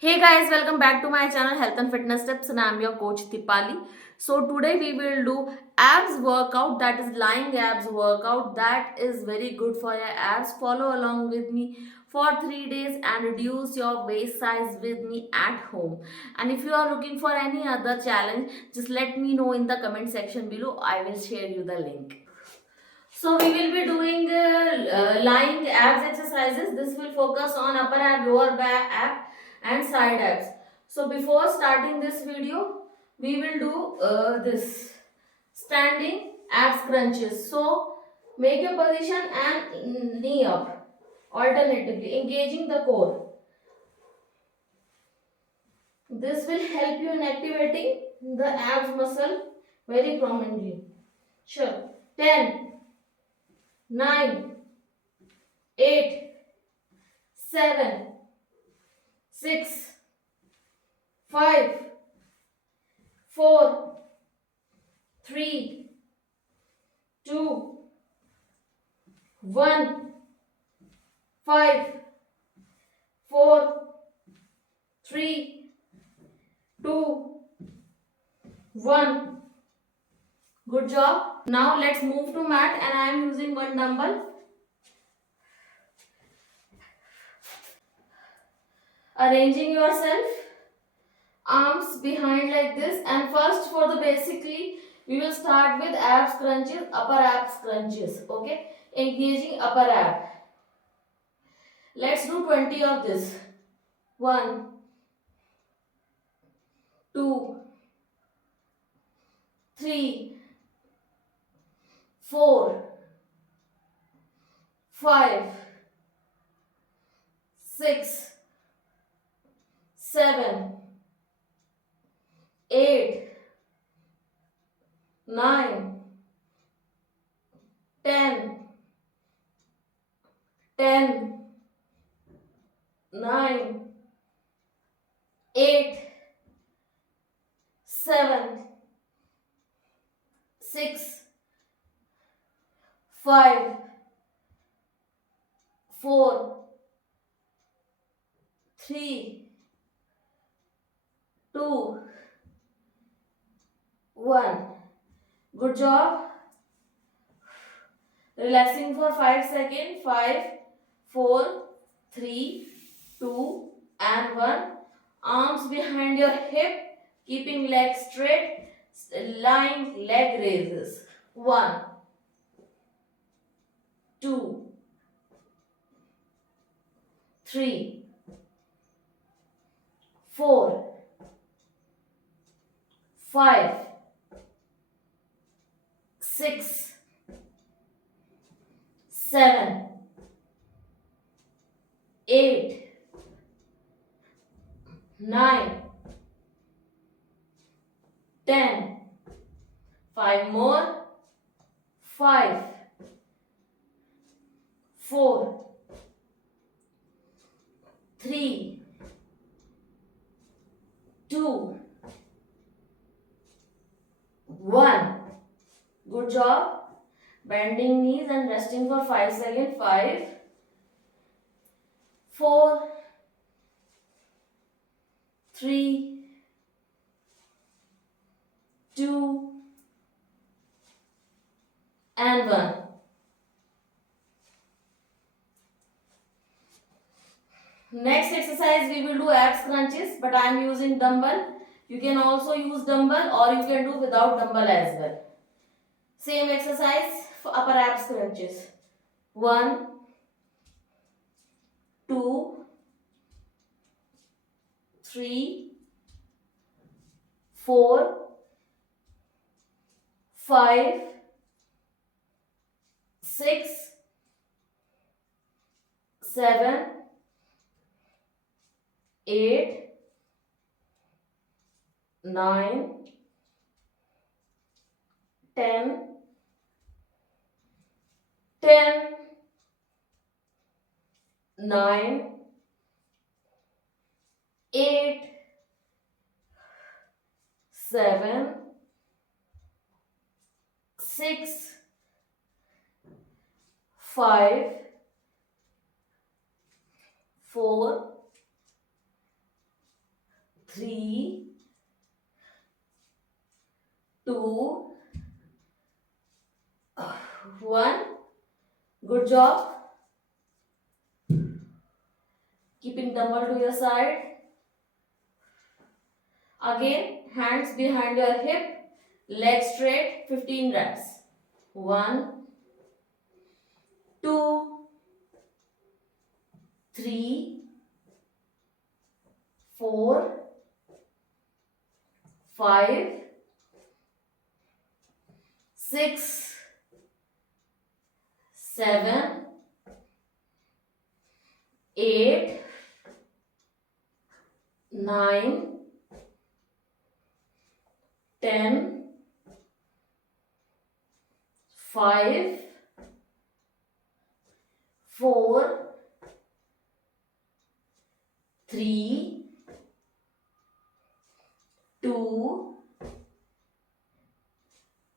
Hey guys, welcome back to my channel Health and Fitness Tips, and I'm your coach Tipali. So today we will do abs workout, that is lying abs workout, that is very good for your abs. Follow along with me for 3 days and reduce your waist size with me at home. And if you are looking for any other challenge, just let me know in the comment section below. I will share you the link. So we will be doing lying abs exercises. This will focus on upper ab, lower back ab and side abs. So before starting this video, we will do this standing abs crunches. So make your position and knee up alternatively, engaging the core. This will help you in activating the abs muscle very prominently. Sure. 10, 9, 8, 7, 6, 5, 4, 3, 2, 1, 5, 4, 3, 2, 1. Good job. Now let's move to mat, and I am using one dumbbell. Arranging yourself, arms behind like this, and first for the basically we will start with abs crunches, upper abs crunches. Okay, engaging upper ab. Let's do 20 of this. 1, 2, 3, 4, 5, 6, 7, 8, 9, 10, 10, 9, 8, 7, 6, 5, 4, 3, 2, 1. Good job. Relaxing for 5 seconds. 5, 4, 3, 2 and 1. Arms behind your hip, keeping legs straight, lying leg raises. 1, 2, 3, 4, 5, 6, 7, 8, 9, 10. 5 more. 5, 4, 3, 2, 1. Good job. Bending knees and resting for 5 seconds. 5, 4, 3, 2 and 1. Next exercise we will do abs crunches, but I am using dumbbell. You can also use dumbbell or you can do without dumbbell as well. Same exercise for upper abs crunches. 1, 2, 3, 4, 5, 6, 7, 8, 9, 10, 10, 9, 8, 7, 6, 5, 4, 3, 2, 1. Good job. Keeping dumbbell to your side. Again, hands behind your hip, legs straight, 15 reps. 1, 2, 3, 4, 5, 6, 7, 8, 9, 10, 5, 4, 3, 2,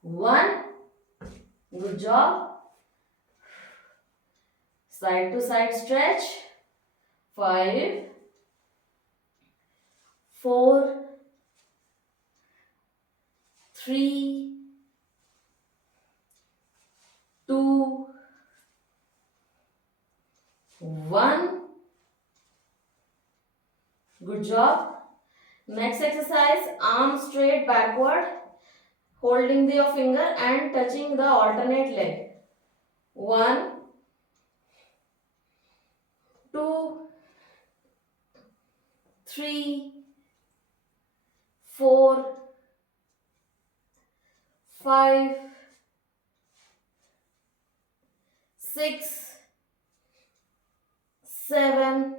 1. Good job. Side to side stretch. 5, 4, 3, 2, 1. Good job. Next exercise, arm straight backward, holding your finger and touching the alternate leg. 1, 2, 3, 4, 5, 6, 7,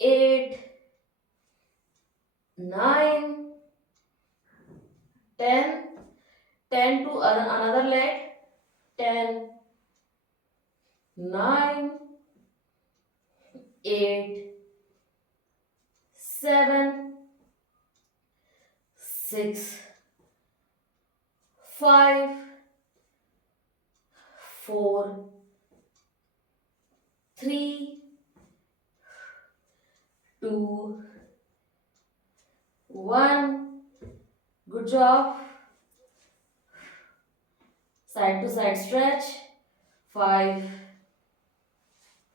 8, 9, 10. 10 to another leg. 10, 9, 8, 7, 6, 5, 4, 3, 2, 1. Good job. Side to side stretch. 5,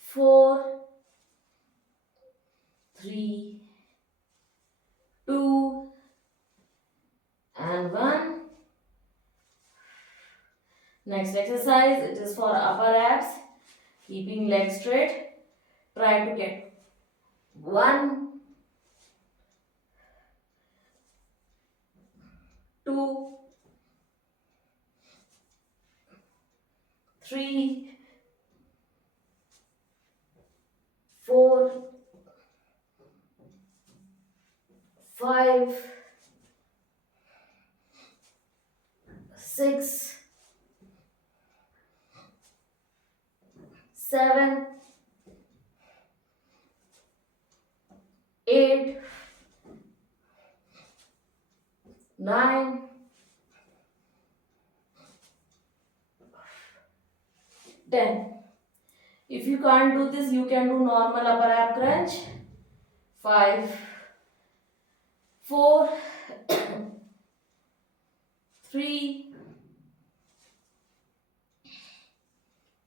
4, 3, 2, and 1. Next exercise, it is for upper abs. Keeping legs straight. Try to get 1, 2, 3, 4, 5, 6, 7, 8, 9, 10. If you can't do this, you can do normal upper ab crunch. 5, 4, 3,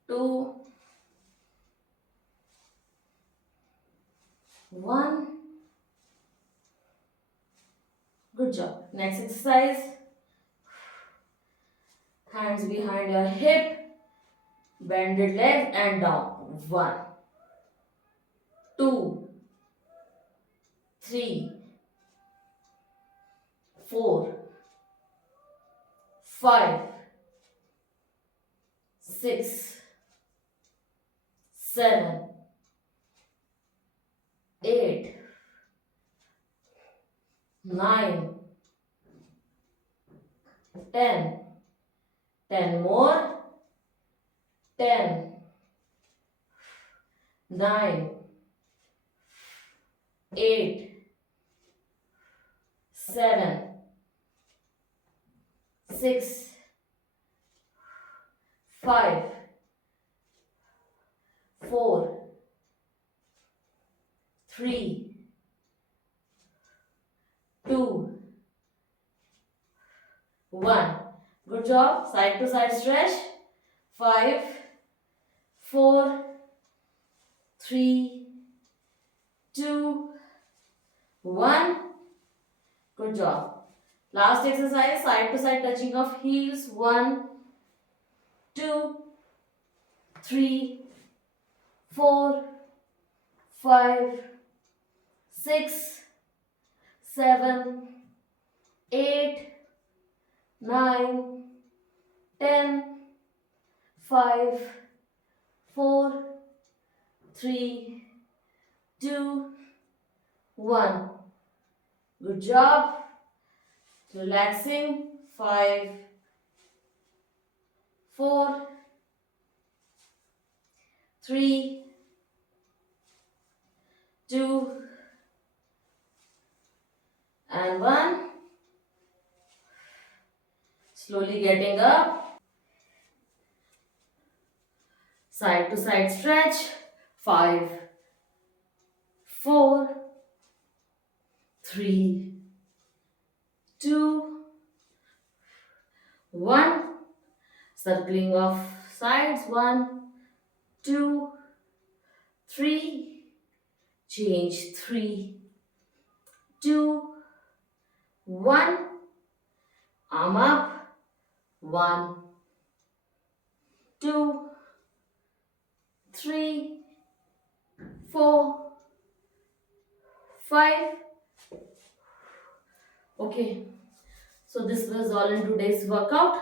2, 1. Good job. Next exercise. Hands behind your hip. Bended leg and down. 1, 2, 3, 4, 5, 6, 7, 8, 9, 10. 10 more. 10, 9, 8, 7, 6, 5, 4, 3, 2, 1. Good job. Side to side stretch. 5, 4, 3, 2, 1. Good job. Last exercise, side to side touching of heels. 1, 2, 3, 4, 5, 6, 7, 8, 9, 10, 5, 4, 3, 2, 1. Good job. Relaxing. 5, 4, 3, 2, and 1. Slowly getting up. Side to side stretch. 5, 4, 3, 2, 1. Circling of sides. 1, 2, 3. Change. 3, 2, 1. Arm up. 1, 2, 3, 4, 5. Okay. So this was all in today's workout.